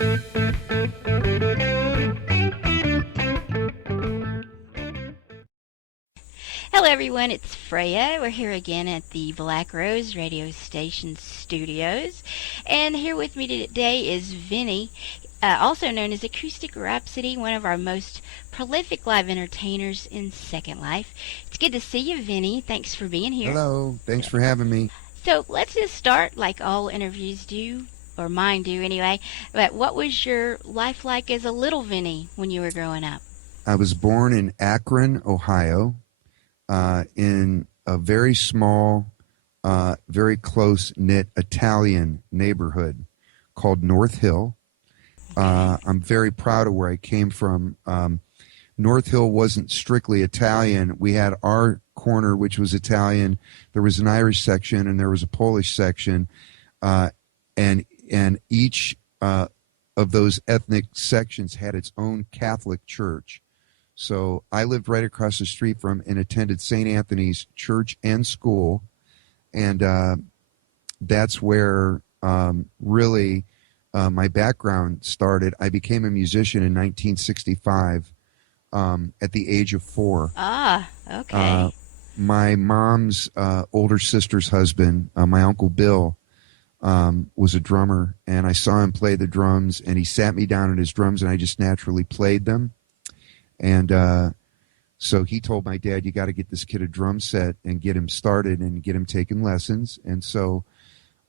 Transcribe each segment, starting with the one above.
Hello, everyone. It's Freya. We're here again at the Black Rose Radio Station studios. And here with me today is Vinnie, also known as Acoustic Rhapsody, one of our most prolific live entertainers in Second Life. It's good to see you, Vinnie. Thanks for being here. Hello. Thanks for having me. So let's just start like all interviews do, or mine do anyway. But what was your life like as a little Vinnie when you were growing up? I was born in Akron, Ohio, in a very small, very close-knit Italian neighborhood called North Hill. I'm very proud of where I came from. North Hill wasn't strictly Italian. We had our corner, which was Italian. There was an Irish section, and there was a Polish section. And each of those ethnic sections had its own Catholic church. So I lived right across the street from and attended St. Anthony's Church and School. And that's where really my background started. I became a musician in 1965 at the age of 4. Ah, okay. My mom's older sister's husband, my Uncle Bill, was a drummer. And I saw him play the drums, and he sat me down at his drums, and I just naturally played them. And so he told my dad, you got to get this kid a drum set and get him started and get him taking lessons. And so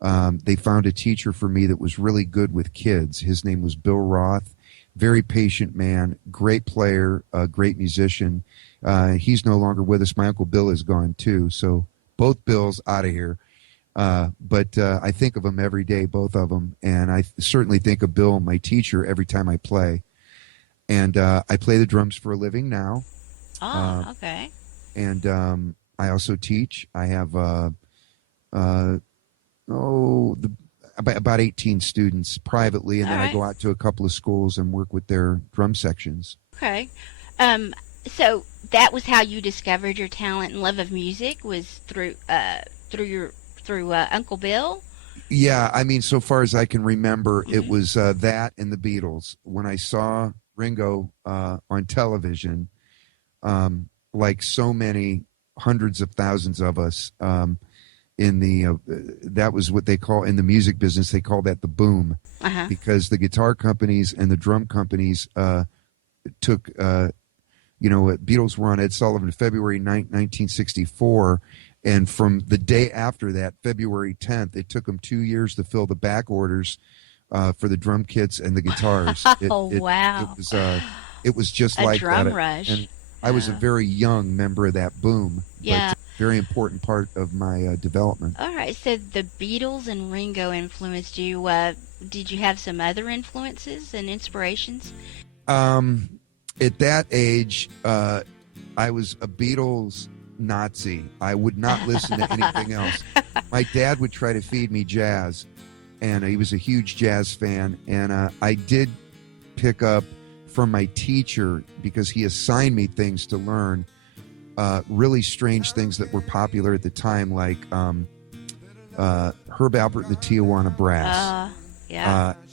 they found a teacher for me that was really good with kids. His name was Bill Roth, very patient man, great player, great musician. He's no longer with us. My Uncle Bill is gone too. So both Bills out of here. But I think of them every day, both of them. And I certainly think of Bill, my teacher, every time I play. And I play the drums for a living now. Oh, okay. And I also teach. I have about 18 students privately, and then I go out to a couple of schools and work with their drum sections. Okay. So that was how you discovered your talent and love of music, was through Uncle Bill? Yeah, I mean, so far as I can remember, it was that and the Beatles. When I saw Ringo on television, like so many hundreds of thousands of us, in the that was what they call in the music business, they call that the boom, because the guitar companies and the drum companies took Beatles were on Ed Sullivan February 9th, 1964, and from the day after that, February 10th, it took them 2 years to fill the back orders for the drum kits and the guitars. Wow. It was just a like drum that. rush. And I was a very young member of that boom. Yeah. But very important part of my development. All right. So the Beatles and Ringo influenced you. Did you have some other influences and inspirations? At that age, I was a Beatles Nazi. I would not listen to anything else. My dad would try to feed me jazz, and he was a huge jazz fan. And I did pick up from my teacher, because he assigned me things to learn, really strange things that were popular at the time, like Herb Alpert and the Tijuana Brass.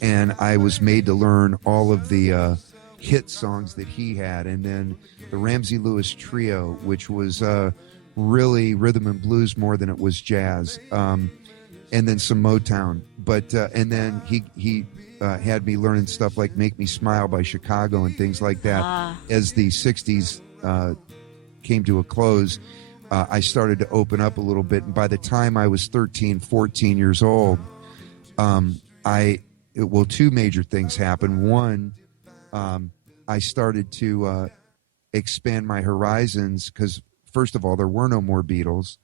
And I was made to learn all of the hit songs that he had, and then the Ramsey Lewis Trio, which was really rhythm and blues more than it was jazz, and then some Motown. But and then he had me learning stuff like "Make Me Smile" by Chicago and things like that. As the '60s came to a close, I started to open up a little bit, and by the time I was 13, 14 years old, two major things happened. One, I started to expand my horizons, because first of all, there were no more Beatles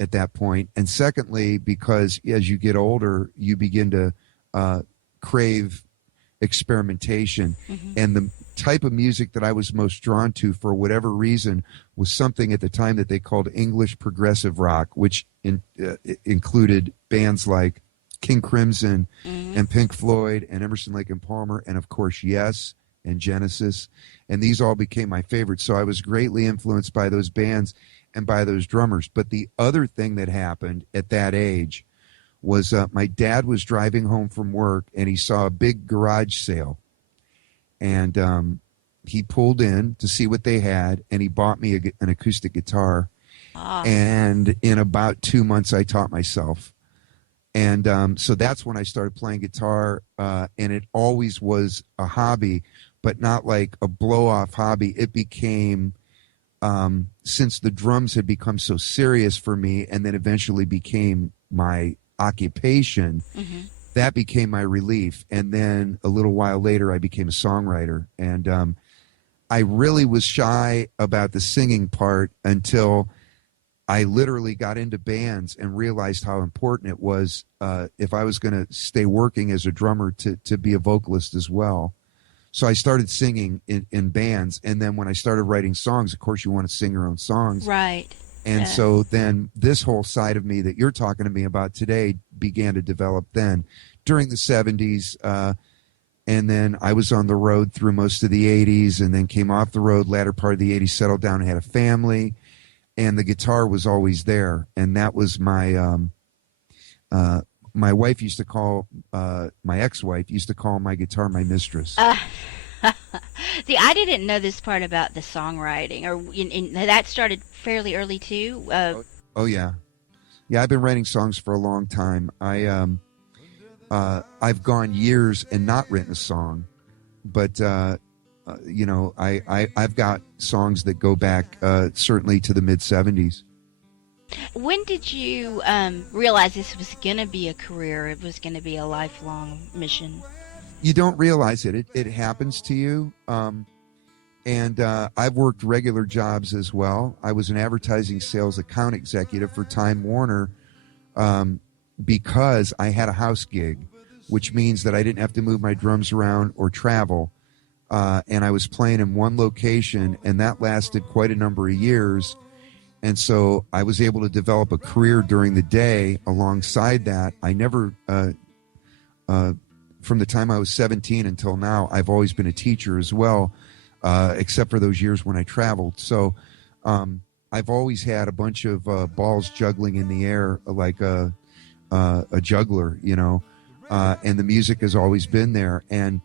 at that point, and secondly, because as you get older, you begin to crave experimentation. And the type of music that I was most drawn to, for whatever reason, was something at the time that they called English progressive rock, which included bands like King Crimson and Pink Floyd and Emerson, Lake and Palmer, and of course Yes and Genesis, and these all became my favorites. So I was greatly influenced by those bands and by those drummers. But the other thing that happened at that age was my dad was driving home from work, and he saw a big garage sale. And he pulled in to see what they had, and he bought me an acoustic guitar. Ah, And in about 2 months, I taught myself. And so that's when I started playing guitar, and it always was a hobby, but not like a blow-off hobby. It became, since the drums had become so serious for me and then eventually became my occupation, hmm that became my relief. And then a little while later, I became a songwriter. And I really was shy about the singing part until I literally got into bands and realized how important it was, if I was going to stay working as a drummer, to be a vocalist as well. So I started singing in bands. And then when I started writing songs, of course, you want to sing your own songs. right. And so then this whole side of me that you're talking to me about today began to develop then during the 70s. And then I was on the road through most of the 80s, and then came off the road latter part of the 80s, settled down and had a family. And the guitar was always there. And that was my wife used to call, my ex-wife used to call my guitar my mistress. Uh, See, I didn't know this part about the songwriting, or that started fairly early too. Oh, yeah. Yeah, I've been writing songs for a long time. I've gone years and not written a song, but I've got songs that go back certainly to the mid '70s. When did you realize this was going to be a career? It was going to be a lifelong mission. You don't realize it. It happens to you. And I've worked regular jobs as well. I was an advertising sales account executive for Time Warner, because I had a house gig, which means that I didn't have to move my drums around or travel. And I was playing in one location, and that lasted quite a number of years. And so I was able to develop a career during the day alongside that. I never, from the time I was 17 until now, I've always been a teacher as well, except for those years when I traveled. So I've always had a bunch of balls juggling in the air like a juggler, and the music has always been there. And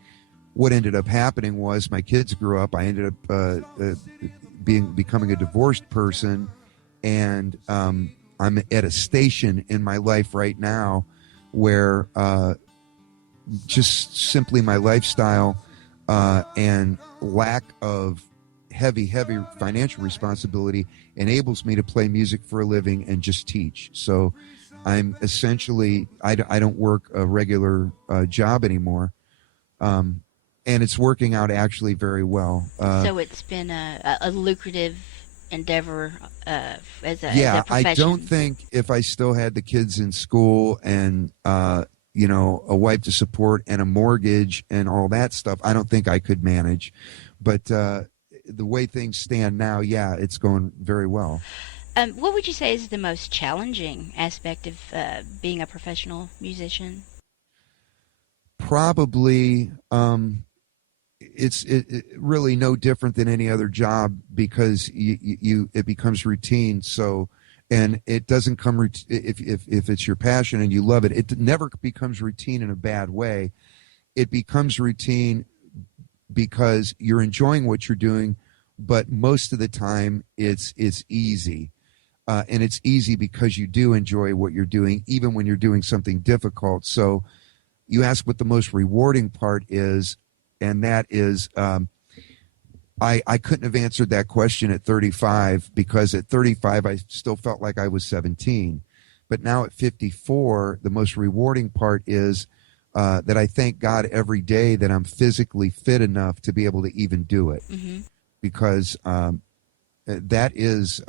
what ended up happening was my kids grew up. I ended up becoming a divorced person, and I'm at a station in my life right now where just simply my lifestyle and lack of heavy financial responsibility enables me to play music for a living and just teach. So I'm essentially, I don't work a regular job anymore. And it's working out actually very well. So it's been a lucrative endeavor as a Yeah, I profession. don't think if I still had the kids in school and, a wife to support and a mortgage and all that stuff, I don't think I could manage. But the way things stand now, yeah, it's going very well. What would you say is the most challenging aspect of being a professional musician? Probably, it's really no different than any other job, because it becomes routine. So, and it doesn't come if it's your passion and you love it, it never becomes routine in a bad way. It becomes routine because you're enjoying what you're doing, but most of the time it's easy. And it's easy because you do enjoy what you're doing, even when you're doing something difficult. So you ask what the most rewarding part is, and that is, I couldn't have answered that question at 35, because at 35, I still felt like I was 17. But now at 54, the most rewarding part is that I thank God every day that I'm physically fit enough to be able to even do it. Mm-hmm. Because that is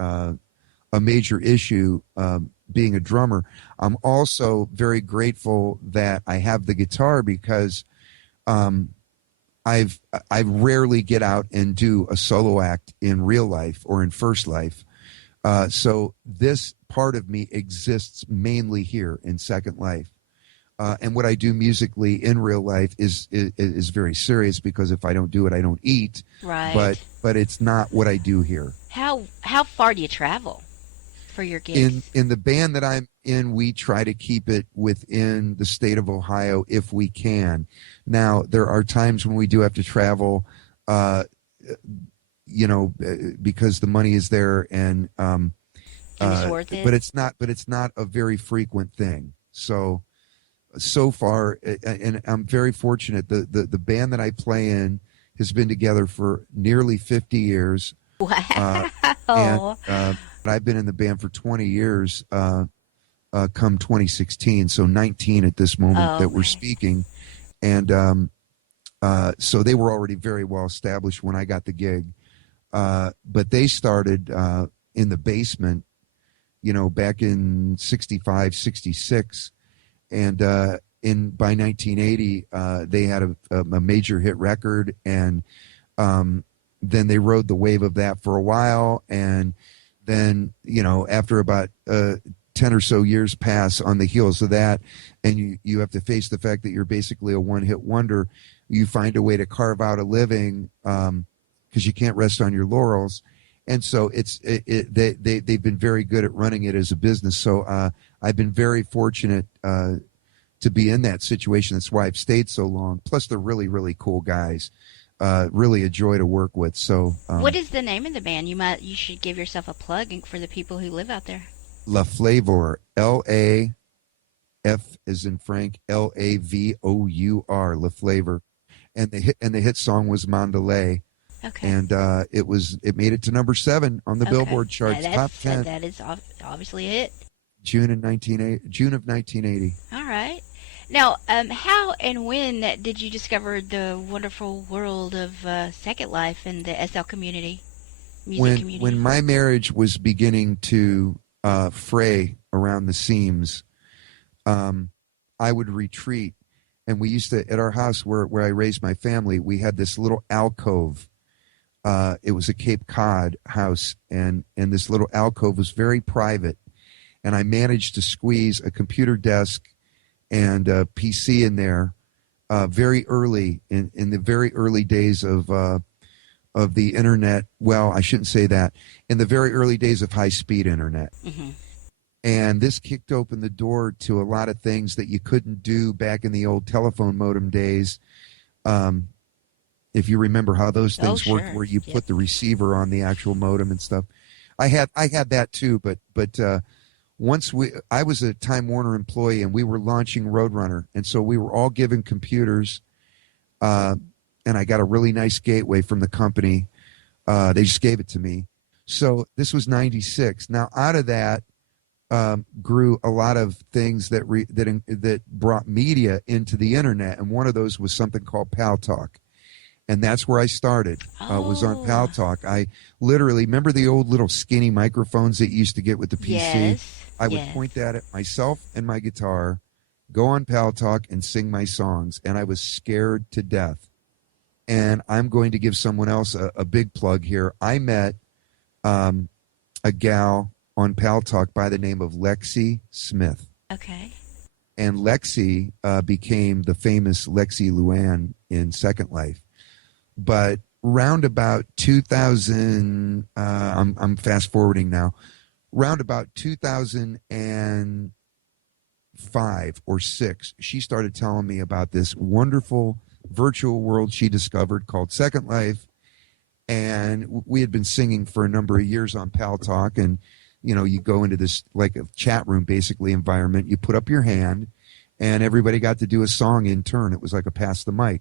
a major issue, being a drummer. I'm also very grateful that I have the guitar, because I rarely get out and do a solo act in real life or in First Life. So this part of me exists mainly here in Second Life. And what I do musically in real life is very serious, because if I don't do it, I don't eat. Right. But it's not what I do here. How far do you travel for your gigs? In the band that I'm and we try to keep it within the state of Ohio if we can. Now, there are times when we do have to travel, because the money is there, and it's worth it. but it's not. But it's not a very frequent thing. So far, and I'm very fortunate. The band that I play in has been together for nearly 50 years. Wow. And I've been in the band for 20 years. Come 2016, so 19 at this moment that we're speaking, and so they were already very well established when I got the gig. But they started in the basement, back in 65, 66. And by 1980, they had a major hit record. And then they rode the wave of that for a while. And then, after about 10 or so years pass on the heels of that, and you have to face the fact that you're basically a one-hit wonder, you find a way to carve out a living, because you can't rest on your laurels. And so they've been very good at running it as a business. So I've been very fortunate to be in that situation. That's why I've stayed so long. Plus, they're really, really cool guys. Really a joy to work with. So what is the name of the band? You should give yourself a plug for the people who live out there. La Flavor, LAF as in Frank, LAVOUR, La Flavor, and the hit song was Mandalay. Okay. And it made it to number 7 on the Billboard charts, top 10. That is obviously a hit. June of 1980. All right. Now, how and when did you discover the wonderful world of Second Life and the SL community, music community? When my marriage was beginning to fray around the seams, I would retreat, and we used to, at our house where I raised my family, we had this little alcove. It was a Cape Cod house, and this little alcove was very private, and I managed to squeeze a computer desk and a PC in there very early, in the very early days of the internet. Well, I shouldn't say that. In the very early days of high-speed internet. Mm-hmm. And this kicked open the door to a lot of things that you couldn't do back in the old telephone modem days. If you remember how those things worked, where you put the receiver on the actual modem and stuff. I had that too, but I was a Time Warner employee, and we were launching Roadrunner, and so we were all given computers, and I got a really nice gateway from the company. They just gave it to me. So this was 96. Now out of that grew a lot of things that brought media into the internet, and one of those was something called Pal Talk. And that's where I started, was on Pal Talk. I literally remember the old little skinny microphones that you used to get with the PC. Yes, I would point that at myself and my guitar, go on Pal Talk and sing my songs. And I was scared to death. And I'm going to give someone else a big plug here. I met a gal on Pal Talk by the name of Lexi Smith. Okay. And Lexi became the famous Lexi Luan in Second Life. But round about 2000, I'm fast forwarding now, round about 2005 or 6, she started telling me about this wonderful virtual world she discovered called Second Life. And we had been singing for a number of years on Pal Talk. And, you go into this like a chat room, basically, environment. You put up your hand, and everybody got to do a song in turn. It was like a pass the mic.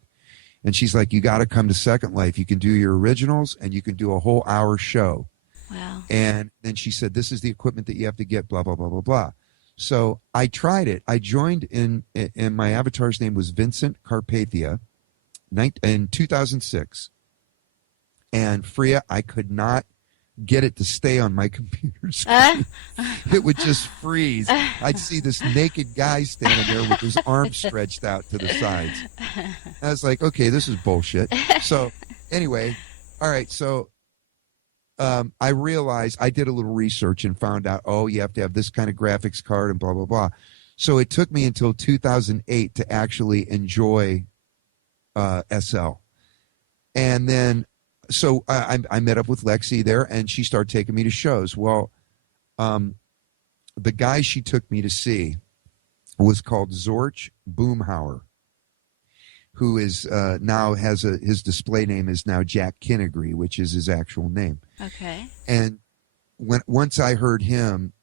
And she's like, you got to come to Second Life. You can do your originals, and you can do a whole hour show. Wow. And then she said, this is the equipment that you have to get, blah, blah, blah, blah, blah. So I tried it. I joined and my avatar's name was Vincent Carpathia in 2006. And Freya, I could not get it to stay on my computer screen. It would just freeze. I'd see this naked guy standing there with his arms stretched out to the sides. I was like, okay, this is bullshit. So anyway, all right, so I realized, I did a little research and found out, you have to have this kind of graphics card and blah, blah, blah. So it took me until 2008 to actually enjoy SL. And then so I met up with Lexi there, and she started taking me to shows. Well, the guy she took me to see was called Zorch Boomhauer, who is now has his display name is now Jack Kinnegree, which is his actual name. Okay. And once I heard him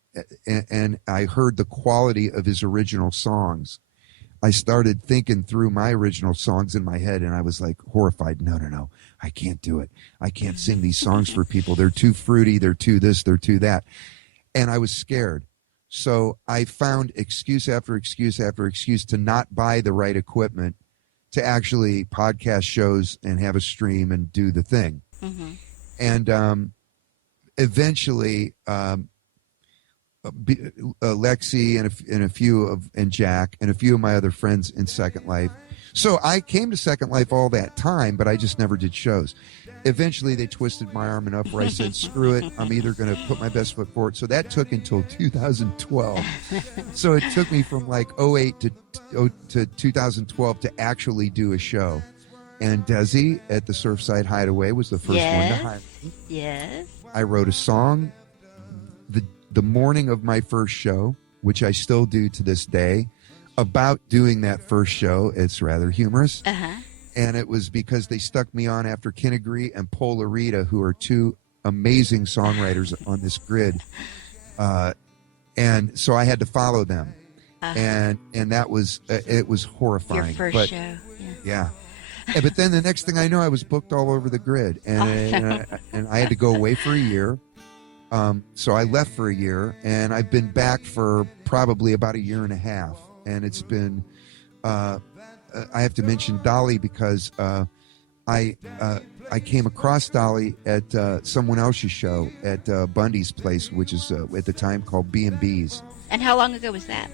and I heard the quality of his original songs, I started thinking through my original songs in my head, and I was like horrified. No, I can't do it. I can't sing these songs for people. They're too fruity. They're too this. They're too that. And I was scared. So I found excuse after excuse after excuse to not buy the right equipment to actually podcast shows and have a stream and do the thing. Mm-hmm. And eventually, Lexi and a few of and Jack and a few of my other friends in Second Life. So I came to Second Life all that time, but I just never did shows. Eventually, they twisted my arm enough where I said, "Screw it! I'm either going to put my best foot forward." So that took until 2012. So it took me from like '08 to 2012 to actually do a show. And Desi at the Surfside Hideaway was the first one to hire me. Yes. I wrote a song the morning of my first show, which I still do to this day, about doing that first show. It's rather humorous. Uh-huh. And it was because they stuck me on after Kinnegree and Polarita, who are two amazing songwriters on this grid. And so I had to follow them. Uh-huh. And that was, it was horrifying. Your first show. Yeah. But then the next thing I know, I was booked all over the grid. And I had to go away for a year. So I left for a year, and I've been back for probably about a year and a half. And it's been, I have to mention Dolly because I came across Dolly at someone else's show at Bundy's place, which is at the time called B&B's. And how long ago was that?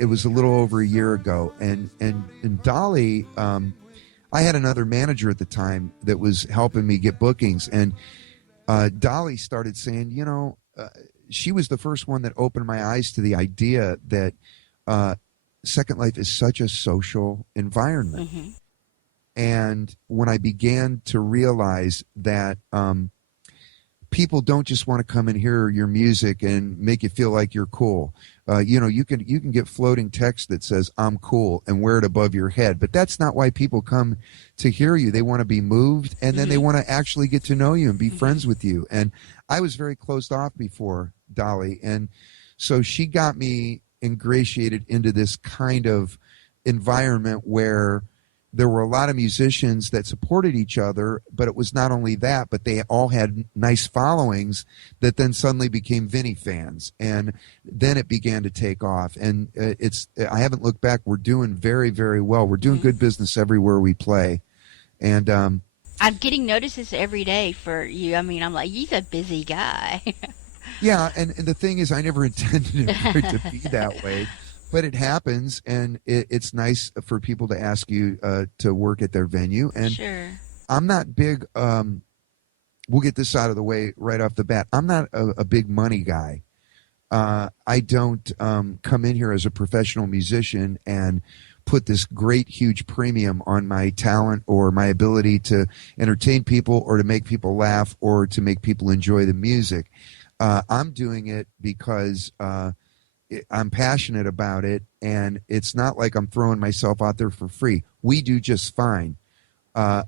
It was a little over a year ago. And Dolly, I had another manager at the time that was helping me get bookings, and Dolly started saying, she was the first one that opened my eyes to the idea that Second Life is such a social environment. Mm-hmm. And when I began to realize that people don't just want to come and hear your music and make you feel like you're cool. You can get floating text that says "I'm cool" and wear it above your head, but that's not why people come to hear you. They want to be moved, and then they want to actually get to know you and be friends with you. And I was very closed off before Dolly, and so she got me ingratiated into this kind of environment where there were a lot of musicians that supported each other, but it was not only that, but they all had nice followings that then suddenly became Vinnie fans. And then it began to take off. And I haven't looked back. We're doing very, very well. We're doing good business everywhere we play. And I'm getting notices every day for you. I mean, I'm like, he's a busy guy. Yeah, and the thing is, I never intended for it to be that way. But it happens, and it's nice for people to ask you to work at their venue. And sure. I'm not big. We'll get this out of the way right off the bat. I'm not a big money guy. I don't come in here as a professional musician and put this great, huge premium on my talent or my ability to entertain people or to make people laugh or to make people enjoy the music. I'm doing it because I'm passionate about it, and it's not like I'm throwing myself out there for free. We do just fine.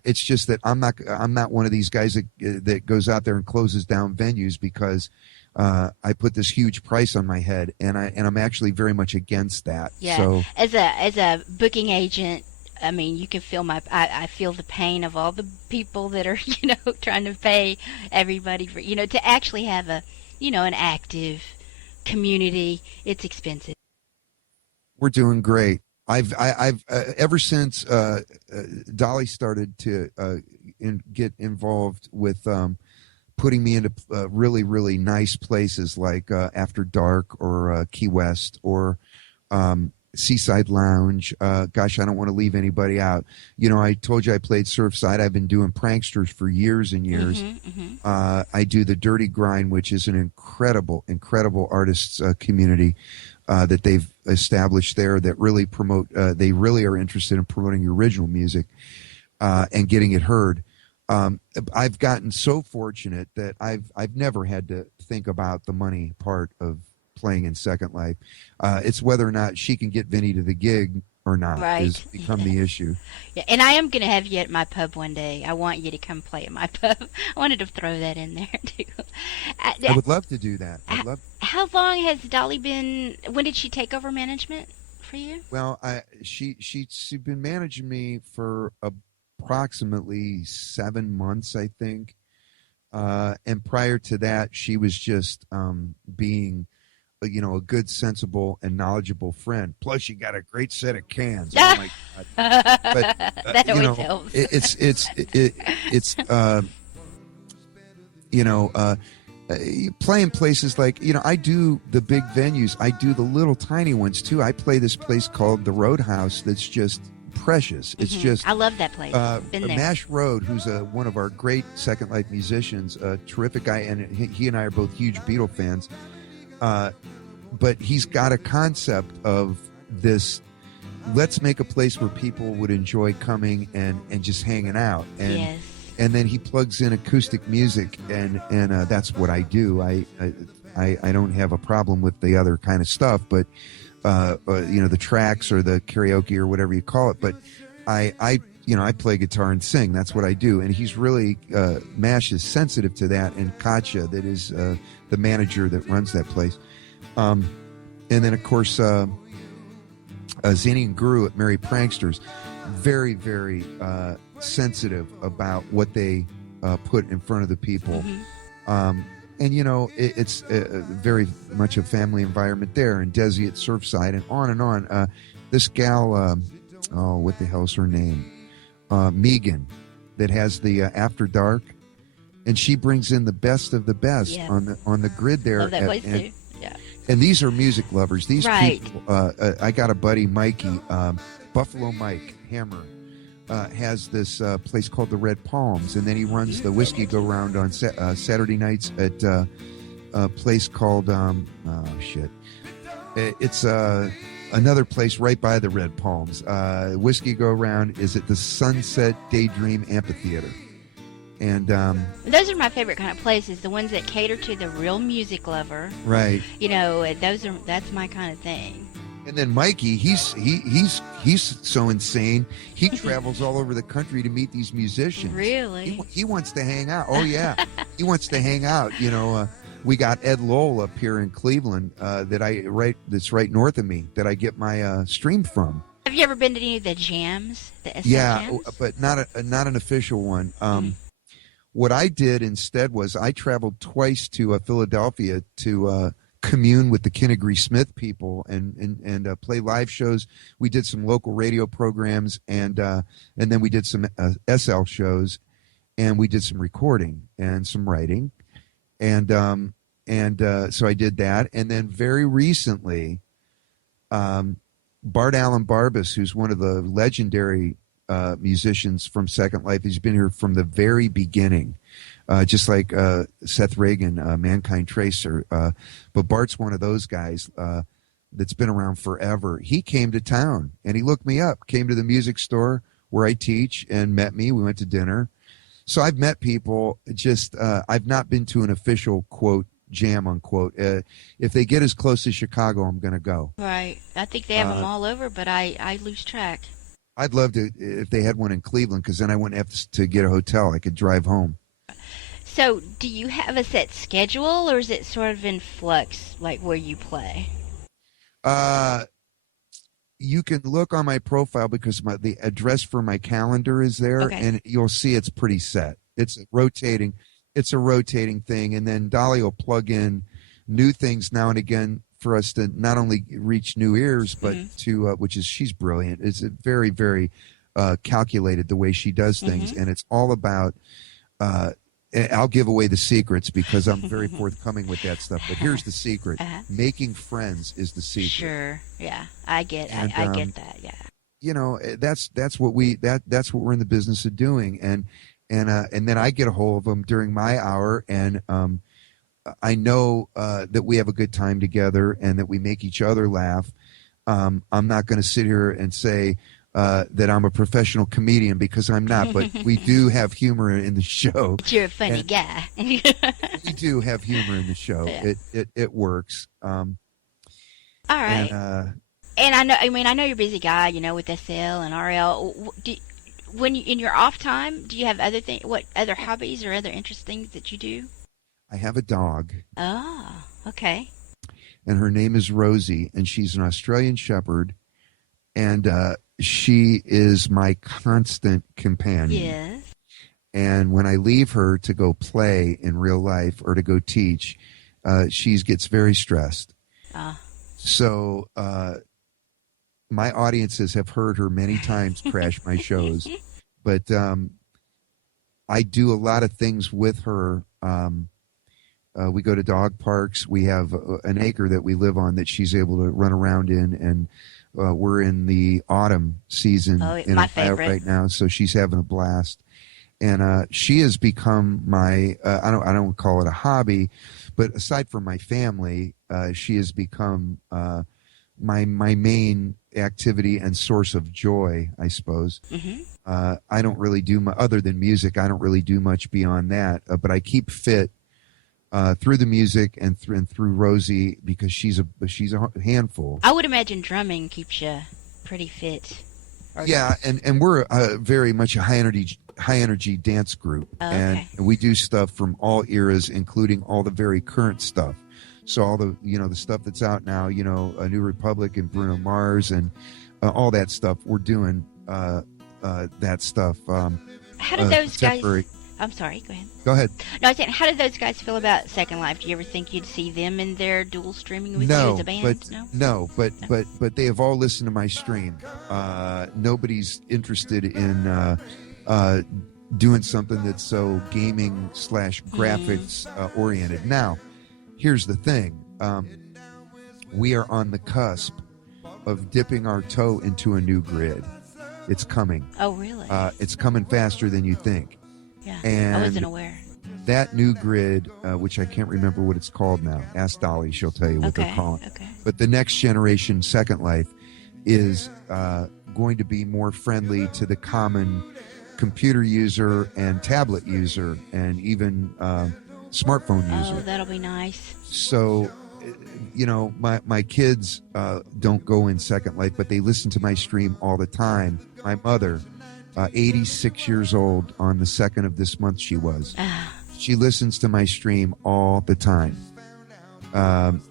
It's just that I'm not one of these guys that goes out there and closes down venues because I put this huge price on my head, and I'm actually very much against that. Yeah. So as a booking agent, I mean, you can feel I feel the pain of all the people that are trying to pay everybody for to actually have an active community. It's expensive. We're doing great. I've ever since Dolly started to get involved with putting me into really, really nice places like After Dark or Key West or Seaside Lounge. Gosh, I don't want to leave anybody out. I told you I played Surfside. I've been doing Pranksters for years and years. I do the Dirty Grind, which is an incredible, incredible artists community that they've established there that really promote. They really are interested in promoting original music and getting it heard. I've gotten so fortunate that I've never had to think about the money part of playing in Second Life. It's whether or not she can get Vinnie to the gig or not Right. is become the issue. Yeah, and I am going to have you at my pub one day. I want you to come play at my pub. I wanted to throw that in there too. I would love to do that. I'd H- love. How long has Dolly been? When did she take over management for you? Well, she's been managing me for approximately 7 months, I think. And prior to that, she was just being, a good, sensible, and knowledgeable friend. Plus, you got a great set of cans. Oh my God! But That always helps. it's you know. You play in places like, I do the big venues. I do the little tiny ones too. I play this place called the Roadhouse that's just precious. It's just I love that place. Been there. Mash Road, who's one of our great Second Life musicians, a terrific guy, and he and I are both huge Beatle fans. But he's got a concept of this. Let's make a place where people would enjoy coming and just hanging out. And Yes. and then he plugs in acoustic music, and that's what I do. I don't have a problem with the other kind of stuff, but the tracks or the karaoke or whatever you call it. But I play guitar and sing. That's what I do. And he's really Mash is sensitive to that. And Katja, that is the manager that runs that place. And then of course Zinni and Guru at Merry Pranksters, very, very sensitive about what they put in front of the people. And it's very much a family environment there, and Desi at Surfside, and on and on. This gal, what the hell's her name? Megan, that has the After Dark, and she brings in the best of the best on the grid there. Love that place too. Yeah. And these are music lovers. These Right. people. I got a buddy, Mikey, Buffalo Mike Hammer. Has this place called the Red Palms, and then he runs the whiskey go round on Saturday nights at a place called it's another place right by the Red Palms. Whiskey go round is at the Sunset Daydream Amphitheater, and Those are my favorite kind of places, the ones that cater to the real music lover. right. That's my kind of thing. And then Mikey, he's so insane. He travels all over the country to meet these musicians. Really? He wants to hang out. Oh yeah, he wants to hang out. We got Ed Lowell up here in Cleveland that's right north of me that I get my stream from. Have you ever been to any of the jams? The SL Yeah, jams? but not an official one. What I did instead was I traveled twice to Philadelphia to commune with the Kinnigree Smith people and play live shows. We did some local radio programs, and then we did some SL shows, and we did some recording and some writing, and so I did that. And then very recently, Bart Allen Barbas, who's one of the legendary musicians from Second Life, he's been here from the very beginning. Just like Seth Reagan, Mankind Tracer. But Bart's one of those guys that's been around forever. He came to town, and he looked me up, came to the music store where I teach, and met me. We went to dinner. So I've met people, just I've not been to an official, quote, jam, unquote. If they get as close as Chicago, I'm going to go. Right. I think they have them all over, but I lose track. I'd love to if they had one in Cleveland, because then I wouldn't have to get a hotel. I could drive home. So, do you have a set schedule, or is it sort of in flux, like where you play? You can look on my profile because the address for my calendar is there, Okay. and you'll see it's pretty set. It's a rotating thing, and then Dolly will plug in new things now and again for us to not only reach new ears, but to she's brilliant. It's very, very calculated the way she does things, and it's all about. I'll give away the secrets because I'm very forthcoming with that stuff. But here's the secret: making friends is the secret. Sure. Yeah, I get. And, I get that. Yeah. That's what we're in the business of doing, and then I get a hold of them during my hour, and I know that we have a good time together and that we make each other laugh. I'm not going to sit here and say that I'm a professional comedian, because I'm not, but we do have humor in the show. But you're a funny guy. We do have humor in the show. Yeah. It works. All And right. And I know, I mean, I know you're a busy guy, with SL and RL. When you, in your off time, do you have what other hobbies or other interesting things that you do? I have a dog, Oh, okay. and her name is Rosie, and she's an Australian Shepherd, and she is my constant companion. Yes. And when I leave her to go play in real life or to go teach, she gets very stressed. Uh, So my audiences have heard her many times crash my shows, but I do a lot of things with her. We go to dog parks. We have an acre that we live on that she's able to run around in, and we're in the autumn season oh, in my Ohio favorite. right now, so she's having a blast. And she has become my I don't call it a hobby, but aside from my family, she has become my main activity and source of joy, I suppose. Hmm. I don't really do other than music. I don't really do much beyond that. But I keep fit through the music and through Rosie because she's a handful. I would imagine drumming keeps you pretty fit. Or Yeah, and we're very much a high energy dance group, oh, and okay. we do stuff from all eras, including all the very current stuff. So all the the stuff that's out now, a New Republic and Bruno Mars and all that stuff. We're doing that stuff. How did those guys? Contemporary. I'm sorry. Go ahead. Go ahead. No, I was saying, how did those guys feel about Second Life? Do you ever think you'd see them in their dual streaming with you as a band? But they have all listened to my stream. Nobody's interested in doing something that's so gaming / graphics oriented. Now, here's the thing: we are on the cusp of dipping our toe into a new grid. It's coming. Oh, really? It's coming faster than you think. Yeah. And I wasn't aware. that new grid, which I can't remember what it's called now. Ask Dolly; she'll tell you what they're calling. Okay. But the next generation Second Life is going to be more friendly to the common computer user and tablet user and even smartphone user. Oh, that'll be nice. So, my kids don't go in Second Life, but they listen to my stream all the time. My mother, 86 years old on the 2nd of this month she was. She listens to my stream all the time. And,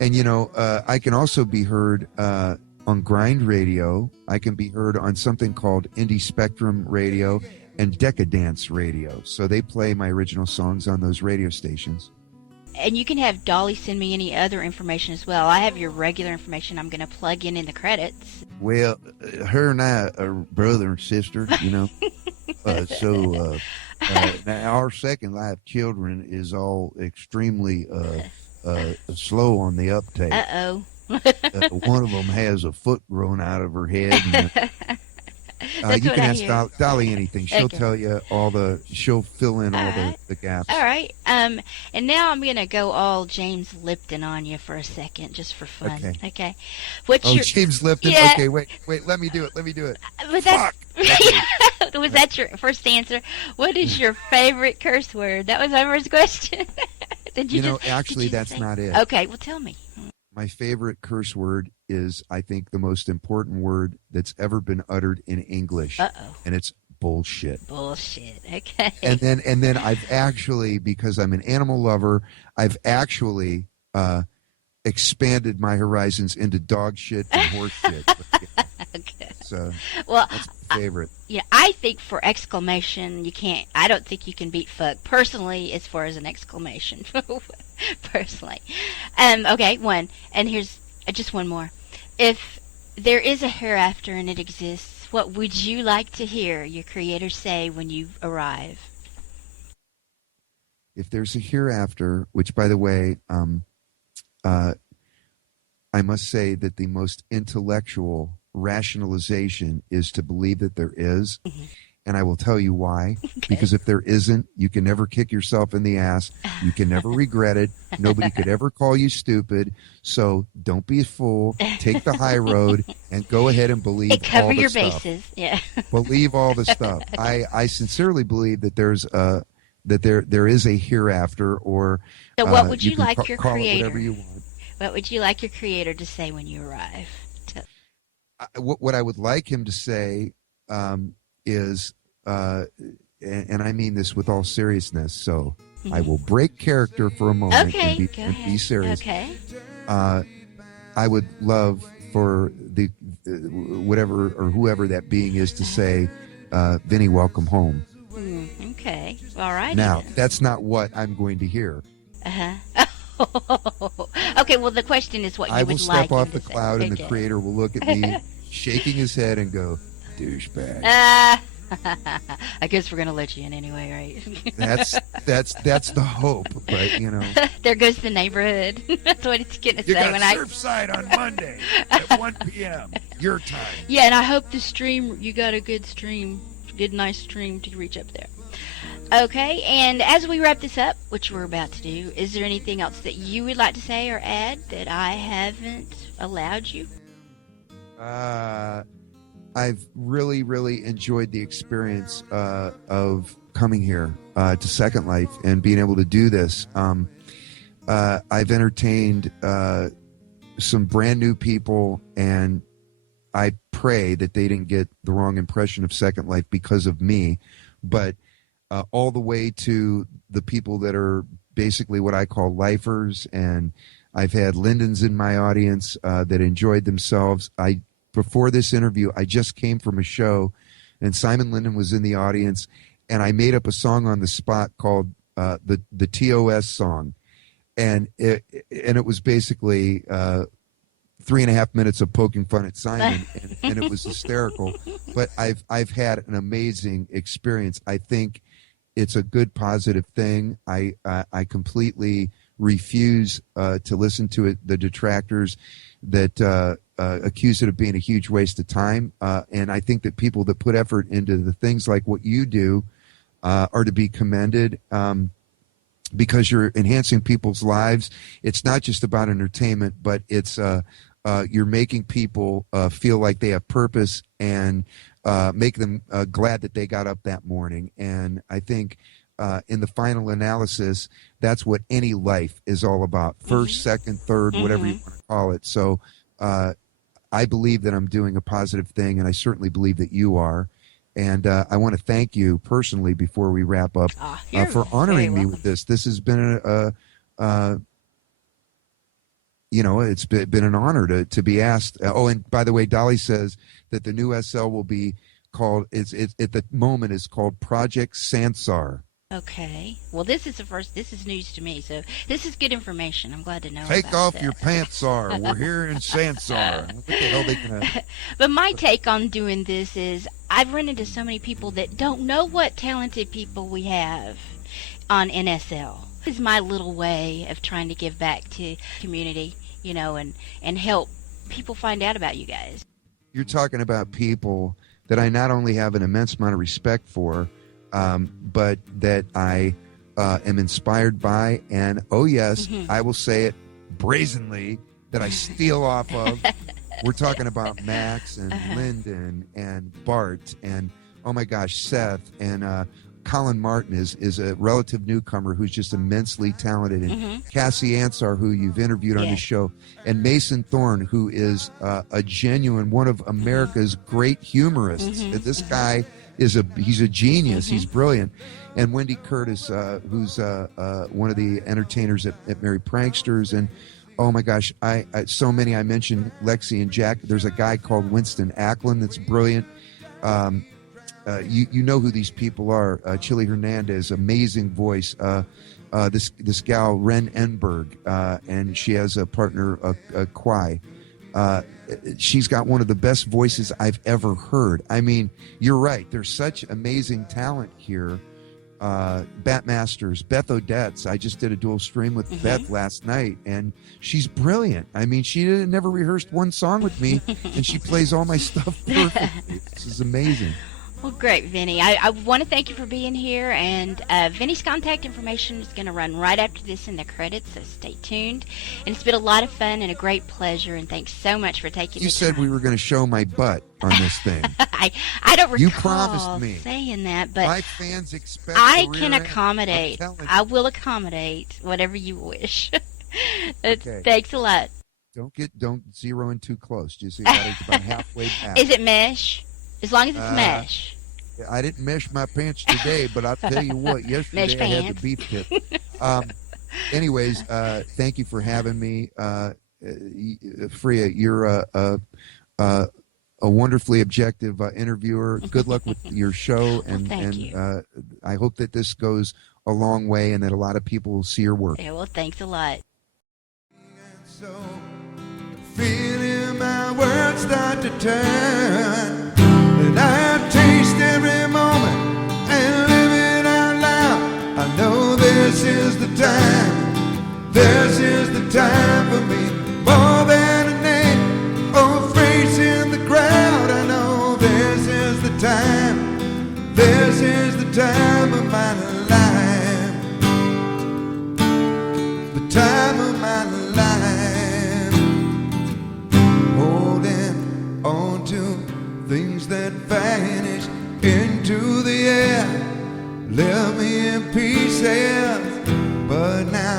I can also be heard on Grind Radio. I can be heard on something called Indie Spectrum Radio and Decadance Radio. So they play my original songs on those radio stations. And you can have Dolly send me any other information as well. I have your regular information I'm going to plug in the credits. Well, her and I are brother and sister, so now our Second Life children is all extremely slow on the uptake. Uh-oh. One of them has a foot growing out of her head. And, you can ask Dolly anything. She'll tell you she'll fill in all the gaps. All right. And now I'm going to go all James Lipton on you for a second, just for fun. Okay. James Lipton? Yeah. Okay, wait, let me do it. Was Fuck! That, was that your first answer? What is your favorite curse word? That was my first question. Actually, that's not it. Okay, well, tell me. My favorite curse word is, I think, the most important word that's ever been uttered in English. Uh-oh. And it's bullshit. Bullshit. Okay. And then I've actually, because I'm an animal lover, I've actually expanded my horizons into dog shit and horse shit. Okay. So well, that's my favorite. I think for exclamation, I don't think you can beat fuck. Personally, as far as an exclamation. Personally. Okay, one. And here's just one more. If there is a hereafter and it exists, what would you like to hear your creator say when you arrive? If there's a hereafter, which, by the way, I must say that the most intellectual rationalization is to believe that there is. Mm-hmm. And I will tell you why. Okay. Because if there isn't, you can never kick yourself in the ass. You can never regret it. Nobody could ever call you stupid. So don't be a fool. Take the high road and go ahead and believe and cover all the your stuff. bases. Yeah. Believe all the stuff. I sincerely believe that there is a hereafter, or So what would you you can like your call it creator? whatever you want. What would you like your creator to say when you arrive? What I would like him to say is, and I mean this with all seriousness, so I will break character for a moment Okay, go and be ahead. serious. Okay. I would love for the whatever or whoever that being is to say, Vinnie, welcome home. Okay. All right. Now, that's not what I'm going to hear. Uh-huh. Okay, well, the question is what you I will would like step off him the to say. cloud and the Okay. creator will look at me, shaking his head and go, douchebag. I guess we're going to let you in anyway, right? That's the hope, but you know. There goes the neighborhood. That's what it's going to You say got when Surfside on Monday at 1 p.m. your time. Yeah, and I hope the stream, you got a good stream, good nice stream to reach up there. Okay, and as we wrap this up, which we're about to do, is there anything else that you would like to say or add that I haven't allowed you? I've really, really enjoyed the experience of coming here to Second Life and being able to do this. I've entertained some brand new people, and I pray that they didn't get the wrong impression of Second Life because of me, but all the way to the people that are basically what I call lifers, and I've had Lindens in my audience that enjoyed themselves. Before this interview, I just came from a show, and Simon Linden was in the audience, and I made up a song on the spot called the TOS song, and it was basically 3.5 minutes of poking fun at Simon, and it was hysterical. But I've had an amazing experience. I think it's a good, positive thing. I completely refuse to listen to it. The detractors that accuse it of being a huge waste of time, and I think that people that put effort into the things like what you do are to be commended. Because you're enhancing people's lives. It's not just about entertainment, but it's you're making people feel like they have purpose and make them glad that they got up that morning. And I think in the final analysis, that's what any life is all about. First, second, third, whatever you want to call it. So I believe that I'm doing a positive thing, and I certainly believe that you are. And I want to thank you personally before we wrap up for honoring me with this. This has been it's been an honor to be asked. Oh, and by the way, Dolly says that the new SL will be called, it's at the moment is called Project Sansar. Okay. Well, this is news to me, so this is good information. I'm glad to know Take about off that. your pantsar. We're here in Sansar. What the hell they gonna... But my take on doing this is I've run into so many people that don't know what talented people we have on NSL. This is my little way of trying to give back to community, and help people find out about you guys. You're talking about people that I not only have an immense amount of respect for, but that I am inspired by, and oh yes, I will say it brazenly, that I steal off of. We're talking about Max and Lyndon and Bart and, oh my gosh, Seth, and Colin Martin is a relative newcomer who's just immensely talented, and Cassie Ansar, who you've interviewed on the show, and Mason Thorne, who is a genuine, one of America's great humorists. This guy he's a genius. He's brilliant. And Wendy Curtis, who's one of the entertainers at Merry Pranksters, and oh my gosh, I so many. I mentioned Lexi and Jack. There's a guy called Winston Ackland that's brilliant. You know who these people are. Chili Hernandez, amazing voice. This gal, Ren Enberg, and she has a partner, Kwai. She's got one of the best voices I've ever heard. I mean, you're right. There's such amazing talent here. Bat Masters, Beth Odette's. I just did a dual stream with Beth last night, and she's brilliant. I mean, she never rehearsed one song with me, and she plays all my stuff perfectly. This is amazing. Well, great, Vinnie. I want to thank you for being here, and Vinnie's contact information is going to run right after this in the credits, so stay tuned. And it's been a lot of fun and a great pleasure, and thanks so much for taking You said we were going to show my butt on this thing. I don't recall you promised me saying that, but my fans expect I can accommodate. I will accommodate whatever you wish. Okay. Thanks a lot. Don't zero in too close. Just you got it about halfway back. Is it mesh? As long as it's Uh, mesh. I didn't mesh my pants today, but I'll tell you what. Mesh Yesterday I had the pants. beef tip. Um, anyways, thank you for having me, Freya. You're a wonderfully objective interviewer. Good luck with your show, Well, thank you. I hope that this goes a long way and that a lot of people will see your work. Yeah, well, thanks a lot. So, feeling my world start to turn, and I taste every moment and live it out loud. I know this is the time, this is the time for me, more than a name or a face in the crowd. I know this is the time, this is the time of my life, the time of my life. Holding on to things that vanish into the air, left me in pieces, but now